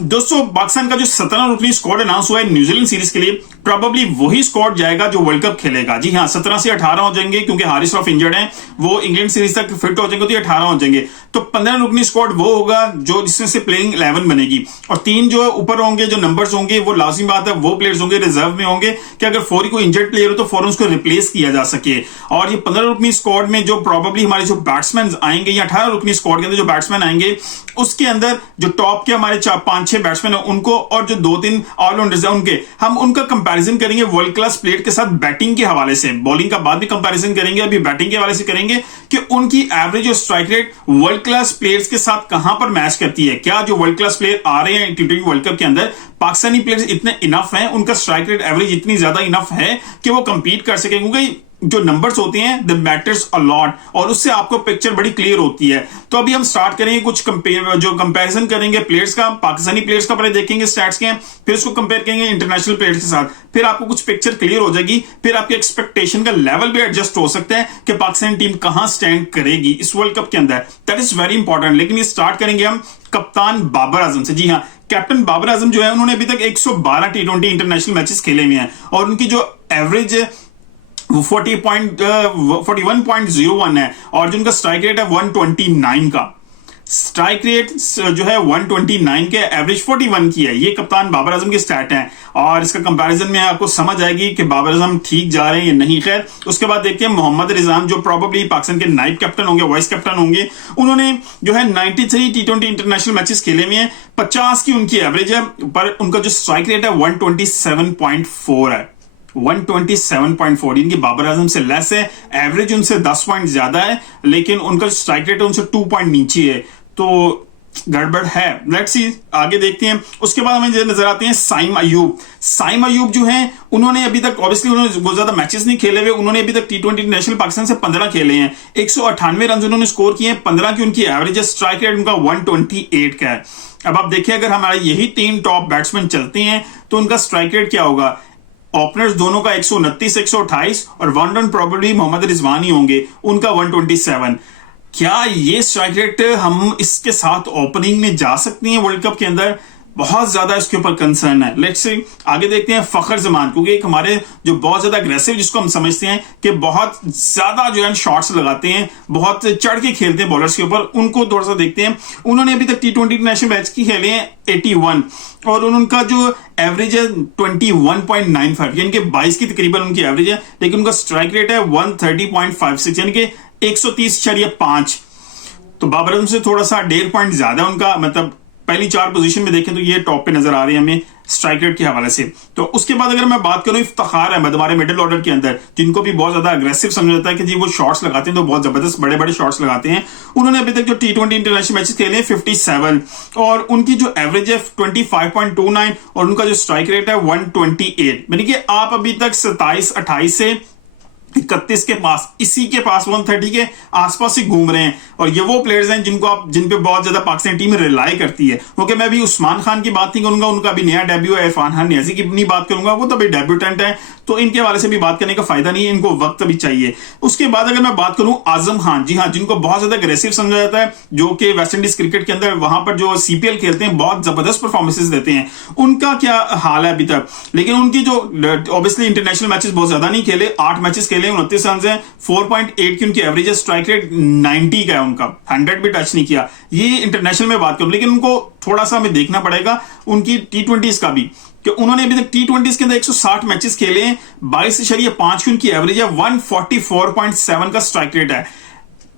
दोस्तों पाकिस्तान का जो 17 रुकनी स्क्वाड अनाउंस हुआ है न्यूजीलैंड सीरीज के लिए, प्रोबेबली वही स्क्वाड जाएगा जो वर्ल्ड कप खेलेगा। जी हाँ, 17 से 18 हो जाएंगे क्योंकि हारिस रऊफ इंजर्ड हैं, वो इंग्लैंड सीरीज तक फिट हो जाएंगे तो 18 हो जाएंगे। तो 15 रुकनी स्क्वाड वो होगा जो जिसमें से प्लेइंग 11 बनेगी, और 3 जो ऊपर होंगे, जो नंबर्स होंगे, वो लाजिमी बात है वो प्लेयर्स होंगे रिजर्व में होंगे कि अगर फौरी कोई इंजर्ड प्लेयर हो तो फौरन उसको रिप्लेस किया जा सके। और ये 15 रुकनी स्क्वाड में जो प्रोबेबली हमारे जो बैट्समैन आएंगे, या 18 रुकनी स्क्वाड के अंदर जो बैट्समैन आएंगे, उसके अंदर जो टॉप के हमारे 5-6 बैट्समैन है उनको, और जो 2-3 ऑलराउंडर्स है उनके, हम उनका कंपैरिजन करेंगे वर्ल्ड क्लास प्लेयर के साथ बैटिंग के हवाले से। बॉलिंग का बाद भी कंपैरिजन करेंगे, अभी बैटिंग के हवाले से करेंगे कि उनकी एवरेज और strike rate world class players के साथ कहां पर मैच करती है। क्या जो वर्ल्ड क्लास प्लेयर आ रहे हैं टी20 वर्ल्ड कप के अंदर, पाकिस्तानी प्लेयर्स इतने इनफ हैं, उनका स्ट्राइक रेट एवरेज इतनी ज्यादा इनफ है कि वो कंपीट कर सके, क्योंकि जो नंबर्स होते हैं द मैटर्स अ लॉट, और उससे आपको पिक्चर बड़ी क्लियर होती है। तो अभी हम स्टार्ट करेंगे कुछ जो कंपैरिजन करेंगे प्लेयर्स का, पाकिस्तानी प्लेयर्स का पहले देखेंगे स्टैट्स के, फिर उसको कंपेयर करेंगे इंटरनेशनल प्लेयर्स के साथ, फिर आपको कुछ पिक्चर क्लियर हो जाएगी, फिर आपके एक्सपेक्टेशन का लेवल भी एडजस्ट हो सकता है कि पाकिस्तान टीम कहां स्टैंड करेगी इस वर्ल्ड कप के अंदर। That is very important. लेकिन ये स्टार्ट करेंगे हम कप्तान बाबर आजम से। जी हाँ, कैप्टन बाबर आजम जो है उन्होंने अभी तक 112 टी20 इंटरनेशनल मैचेस खेले हुए हैं, और उनकी जो एवरेज वो 41.01 है, और जिनका स्ट्राइक रेट है 129 का। स्ट्राइक रेट जो है 129 के, एवरेज 41 की है। ये कप्तान बाबर आजम की स्टैट है, और इसका कंपैरिजन में आपको समझ आएगी कि बाबर आजम ठीक जा रहे हैं या नहीं। खैर, उसके बाद देखते हैं मोहम्मद रिजवान जो प्रोबेबली पाकिस्तान के नाइब कैप्टन होंगे, वाइस कैप्टन होंगे। उन्होंने जो है 93 टी20 इंटरनेशनल मैचेस खेले हुए हैं, 50 की उनकी एवरेज है, पर उनका जो स्ट्राइक रेट है 127.4 है। 127.4 इनकी बाबर आजम से लेस है, एवरेज उनसे 10 पॉइंट ज्यादा है, लेकिन उनका स्ट्राइक रेट उनसे 2 पॉइंट नीचे है, तो गड़बड़ है। लेट्स सी, आगे देखते हैं। उसके बाद हमें नजर आते हैं साइम अयूब। साइम अयूब जो हैं, उन्होंने अभी तक ऑब्वियसली उन्होंने बहुत ज्यादा मैचेस नहीं खेले हुए, उन्होंने अभी तक टी20 नेशनल पाकिस्तान से 15 खेले हैं, 198 रन उन्होंने स्कोर किए हैं, 15 की उनकी एवरेज है, स्ट्राइक रेट उनका 128 का है। अब आप देखिए, अगर हमारे यही 3 टॉप बैट्समैन चलते हैं तो उनका स्ट्राइक रेट क्या होगा। ओपनर्स दोनों का 129, 128, और one run probably Mohammad Rizwan ही होंगे, उनका 127। क्या ये स्ट्राइक रेट हम इसके साथ ओपनिंग में जा सकती हैं वर्ल्ड कप के अंदर? बहुत ज्यादा इसके ऊपर कंसर्न है। लेट्स सी, आगे देखते हैं फखर जमान, क्योंकि एक हमारे जो बहुत ज्यादा अग्रेसिव, जिसको हम समझते हैं कि बहुत ज्यादा जो है शॉट्स लगाते हैं, बहुत चढ़ के खेलते हैं बॉलर्स के ऊपर, उनको थोड़ा सा देखते हैं। उन्होंने अभी तक टी20 इंटरनेशनल मैच की खेले हैं 81, और उनका जो एवरेज है 21.95, यानी कि 22 की तकरीबन उनकी एवरेज है, लेकिन उनका स्ट्राइक रेट है 130.56, यानी कि 130.5। तो बाबर आजम से थोड़ा सा 1.5 पॉइंट ज्यादा उनका, मतलब पहली 4 पोजीशन में देखें तो ये टॉप पे नजर आ रही है हमें स्ट्राइक रेट के हवाले से। तो उसके बाद अगर मैं बात करूं इफ्तिखार अहमद, हमारे मिडिल ऑर्डर के अंदर, जिनको भी बहुत ज्यादा अग्रेसिव समझा जाता है कि जी वो शॉट्स लगाते हैं तो बहुत जबरदस्त बड़े बड़े शॉट्स लगाते हैं। उन्होंने अभी तक जो टी20 इंटरनेशनल मैचेस खेले हैं 57, और उनकी जो एवरेज है 25.29, और उनका जो स्ट्राइक रेट है 128, यानी कि आप अभी तक 27, 28 से 31 के पास, इसी के पास 130 के आसपास ही घूम रहे हैं। और ये वो प्लेयर्स हैं जिनको आप, जिन पे बहुत ज्यादा पाकिस्तान टीम रिलाई करती है। क्योंकि मैं अभी उस्मान खान की बात नहीं करूंगा, उनका भी नया डेब्यू है, इरफान खान नियाजी की नहीं बात करूंगा, वो तो अभी डेब्यूटेंट है, तो इनके हवाले से भी बात करने का फायदा नहीं है, इनको वक्त भी चाहिए। उसके बाद अगर मैं बात करूं आजम खान, जी हाँ, जिनको बहुत ज्यादा अग्रेसिव समझा जाता है, जो कि वेस्ट इंडीज क्रिकेट के अंदर वहां पर जो सीपीएल खेलते हैं बहुत जबरदस्त परफॉर्मेंसेस देते हैं, उनका क्या हाल है अभी तक। लेकिन उनकी जो ऑब्वियसली इंटरनेशनल मैचेस बहुत ज्यादा नहीं खेले, 8 मैचेस खेले, 29 रन है, 4.8 की उनकी एवरेज है, स्ट्राइक रेट 90 का है उनका, 100 भी टच नहीं किया। ये इंटरनेशनल में बात करूं, लेकिन उनको थोड़ा सा हमें देखना पड़ेगा उनकी टी20 का भी, कि उन्होंने अभी तक टी20 के अंदर 160 मैचेस खेले हैं, 22.5 की उनकी एवरेज है, 144.7 का स्ट्राइक रेट है।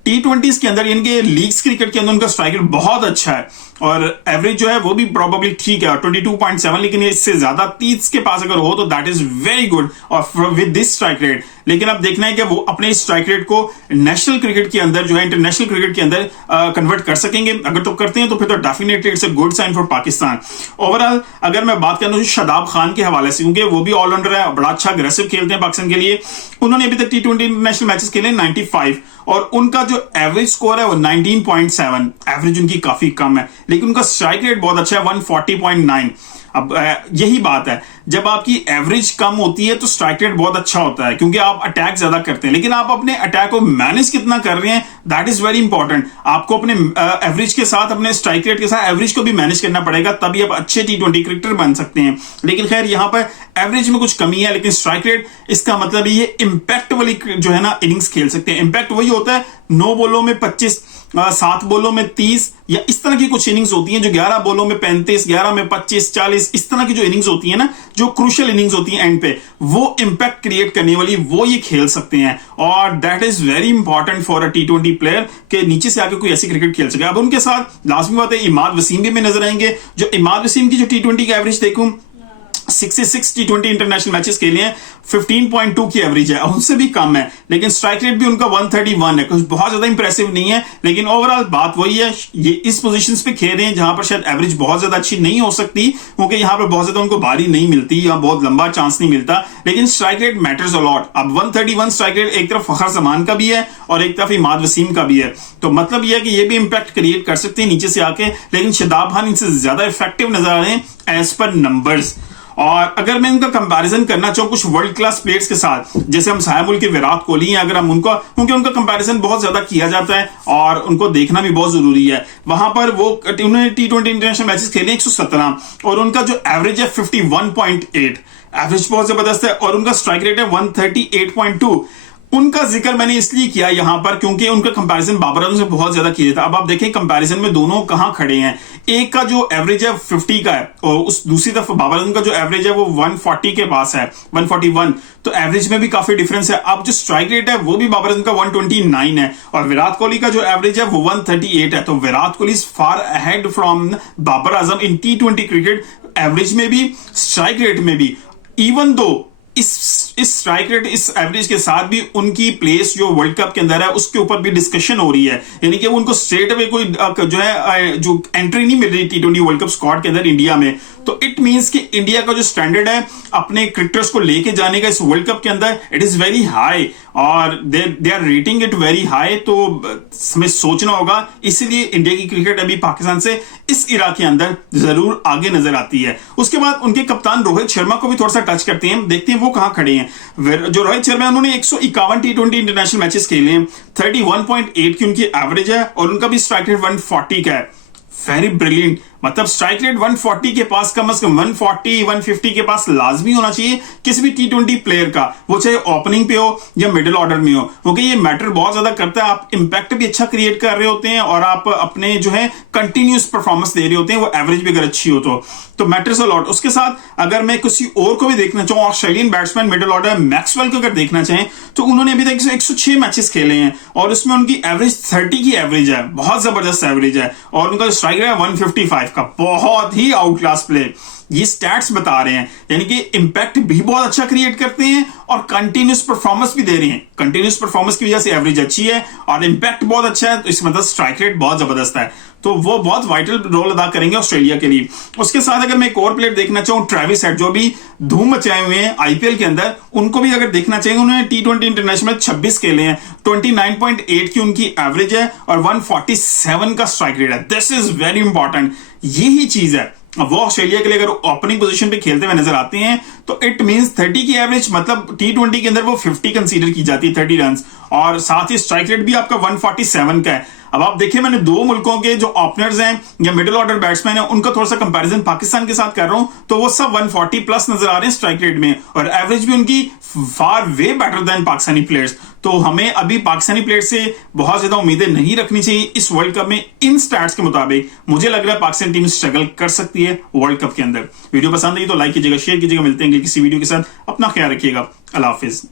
टी20 के अंदर, इनके लीग्स क्रिकेट के अंदर उनका स्ट्राइक रेट बहुत अच्छा है, और एवरेज जो है वो भी प्रोबेबली ठीक है 22.7, लेकिन इससे ज्यादा 30 के पास अगर हो तो दैट इज वेरी गुड और विद दिस स्ट्राइक रेट। लेकिन अब देखना है कि वो अपने स्ट्राइक रेट को नेशनल क्रिकेट के अंदर जो है, इंटरनेशनल क्रिकेट के अंदर कन्वर्ट कर सकेंगे। अगर तो करते हैं तो फिर तो definitely it's a good sign for Pakistan. Overall अगर मैं बात करूं शादाब खान के हवाले से, क्योंकि वो भी ऑलराउंडर है, बड़ा अच्छा अग्रेसिव खेलते हैं पाकिस्तान के लिए, उन्होंने अभी तक टी20 इंटरनेशनल मैचेस खेले 95, और उनका जो एवरेज स्कोर है वो 19.7, एवरेज उनकी काफी कम है, लेकिन उनका स्ट्राइक रेट बहुत अच्छा है 140.9। अब यही बात है, जब आपकी एवरेज कम होती है तो स्ट्राइक रेट बहुत अच्छा होता है क्योंकि आप अटैक ज्यादा करते हैं, लेकिन आप अपने अटैक को मैनेज कितना कर रहे हैं, दैट इज वेरी इंपॉर्टेंट। आपको अपने एवरेज के साथ, अपने स्ट्राइक रेट के साथ एवरेज को भी मैनेज करना पड़ेगा, तभी आप अच्छे T20 क्रिकेटर बन सकते हैं। लेकिन खैर यहां पर एवरेज में कुछ कमी है, लेकिन स्ट्राइक रेट, इसका मतलब ये इंपैक्ट वाली जो है ना इनिंग्स खेल सकते हैं। इंपैक्ट वही होता है 9 बॉलों में 25, 7 बॉलों में 30, या इस तरह की कुछ इनिंग्स होती हैं जो 11 बॉलों में 35, 11 में 25, 40, इस तरह की जो इनिंग्स होती है ना, जो क्रूशियल इनिंग्स होती हैं एंड पे, वो इंपैक्ट क्रिएट करने वाली, वो ये खेल सकते हैं। और that is very important for a T20 player के नीचे से आके कोई ऐसी क्रिकेट खेल सके। अब उनके साथ लाजमी बात है इमाद वसीम भी नजर आएंगे। जो इमाद वसीम की जो T20 की एवरेज देखूं, 66 T20 इंटरनेशनल मैचेस के लिए 15.2 की एवरेज है, उनसे भी कम है, लेकिन स्ट्राइक रेट भी उनका 131 है, कुछ बहुत ज्यादा इंप्रेसिव नहीं है। लेकिन ओवरऑल बात वही है, ये इस पोजीशंस पे खेल रहे हैं जहां पर शायद एवरेज बहुत ज्यादा अच्छी नहीं हो सकती क्योंकि यहां पर बहुत ज्यादा उनको बारी नहीं मिलती या बहुत लंबा चांस नहीं मिलता, लेकिन strike rate matters a lot. अब 131 स्ट्राइक रेट एक तरफ फखर जमान का भी है और एक तरफ इमाद वसीम का भी है, तो मतलब यह है कि ये भी इंपैक्ट क्रिएट कर सकते हैं नीचे से आके, लेकिन शादाब खान इनसे ज्यादा इफेक्टिव नजर आ रहे हैं एज पर नंबर्स। और अगर मैं इनका कंपैरिजन करना चाहूं कुछ वर्ल्ड क्लास प्लेयर्स के साथ, जैसे हम सायमुल के विराट कोहली हैं, अगर हम उनका, क्योंकि उनका कंपैरिजन बहुत ज्यादा किया जाता है और उनको देखना भी बहुत जरूरी है, वहां पर वो उन्होंने T20 इंटरनेशनल मैचेस खेले 117 और उनका जो एवरेज है 51.8, एवरेज बहुत जबरदस्त है, और उनका स्ट्राइक रेट है 138.2। उनका जिक्र मैंने इसलिए किया यहां पर क्योंकि उनका कंपैरिजन बाबर आजम से बहुत ज्यादा किया था। अब आप देखें कंपैरिजन में दोनों कहां खड़े हैं, एक का जो एवरेज है 50 का है और उस दूसरी तरफ बाबर आजम का जो एवरेज है वो 140 के पास है, 141, तो एवरेज में भी काफी डिफरेंस है। अब जो स्ट्राइक रेट है वो भी बाबर आजम का 129 है और विराट कोहली का जो एवरेज है वो 138 है, तो Virat Kohli is far ahead from Babar Azam in T20 cricket, average में भी, स्ट्राइक रेट में भी। इवन दो इस स्ट्राइक रेट, इस एवरेज के साथ भी उनकी प्लेस जो वर्ल्ड कप के अंदर है उसके ऊपर भी डिस्कशन हो रही है, यानी कि उनको स्ट्रेट अवे कोई जो है जो एंट्री नहीं मिल रही T20 वर्ल्ड कप स्क्वाड के अंदर इंडिया में। तो इट मींस कि इंडिया का जो स्टैंडर्ड है अपने क्रिकेटर्स को लेके जाने का इस वर्ल्ड कप के अंदर, इट इज वेरी हाई और they are rating it very high, तो हमें सोचना होगा। इसीलिए इंडिया की क्रिकेट अभी पाकिस्तान से इस इरा के अंदर जरूर आगे नजर आती है। उसके बाद उनके कप्तान रोहित शर्मा को भी थोड़ा सा टच करते हैं, देखते हैं वो कहां खड़े हैं। जो रोहित शर्मा है उन्होंने 151 T20 इंटरनेशनल मैचेस खेले हैं, 31.8 की उनकी एवरेज है और उनका भी स्ट्राइक रेट 140 का है। वेरी ब्रिलियंट, मतलब स्ट्राइक रेट 140 के पास, कम से कम 140 150 के पास लाजमी होना चाहिए किसी भी T20 प्लेयर का, वो चाहे ओपनिंग पे हो या मिडिल ऑर्डर में हो, क्योंकि ये मैटर बहुत ज्यादा करता है। आप इंपैक्ट भी अच्छा क्रिएट कर रहे होते हैं और आप अपने जो है कंटिन्यूस परफॉर्मेंस दे रहे होते हैं, वो एवरेज भी अगर अच्छी हो तो मैटर्स अ लॉट। उसके साथ अगर मैं किसी और को भी देखना चाहूं, Australian batsman middle order Maxwell को अगर देखना चाहें तो उन्होंने अभी तक 106 मैचेस खेले हैं और उसमें उनकी एवरेज 30 की एवरेज है, बहुत जबरदस्त एवरेज है, और उनका स्ट्राइक रेट है 155 का, बहुत ही आउट क्लास प्ले। ये स्टैट्स बता रहे हैं, यानी कि इंपैक्ट भी बहुत अच्छा क्रिएट करते हैं और कंटिन्यूस परफॉर्मेंस भी दे रहे हैं। कंटिन्यूस परफॉर्मेंस की वजह से एवरेज अच्छी है और इंपैक्ट बहुत अच्छा है, तो इसका मतलब स्ट्राइक रेट बहुत जबरदस्त है, तो वो बहुत वाइटल रोल अदा करेंगे ऑस्ट्रेलिया के लिए। उसके साथ अगर मैं एक और प्लेयर देखना चाहूं, ट्रेविस हेड, जो भी धूम मचाए हुए हैं आईपीएल के अंदर, उनको भी अगर देखना चाहिए। उन्होंने T20 इंटरनेशनल 26 खेले हैं, 29.8 की उनकी एवरेज है और 147 का स्ट्राइक रेट है। दिस इज वेरी इंपॉर्टेंट, यही चीज है। वो ऑस्ट्रेलिया के लिए अगर ओपनिंग पोजीशन पे खेलते हुए नजर आते हैं तो इट मींस 30 की एवरेज, मतलब T20 के अंदर वो 50 कंसीडर की जाती है, 30 रन, और साथ ही स्ट्राइक रेट भी आपका 147 का है। अब आप देखिए, मैंने दो मुल्कों के जो ओपनर्स हैं या मिडिल ऑर्डर बैट्समैन हैं उनका थोड़ा सा कंपैरिजन पाकिस्तान के साथ कर रहा हूं, तो वो सब 140 प्लस नजर आ रहे हैं स्ट्राइक रेट में, और एवरेज भी उनकी far way better than Pakistani players. तो हमें अभी पाकिस्तानी प्लेयर्स से बहुत ज्यादा उम्मीदें नहीं रखनी चाहिए इस वर्ल्ड कप में। इन स्टैट्स के मुताबिक मुझे लग रहा है पाकिस्तान टीम स्ट्रगल कर सकती है वर्ल्ड कप के अंदर। वीडियो पसंद आई तो लाइक कीजिएगा, शेयर कीजिएगा। मिलते हैं किसी वीडियो के साथ, अपना ख्याल रखिएगा, अल्लाह हाफिज।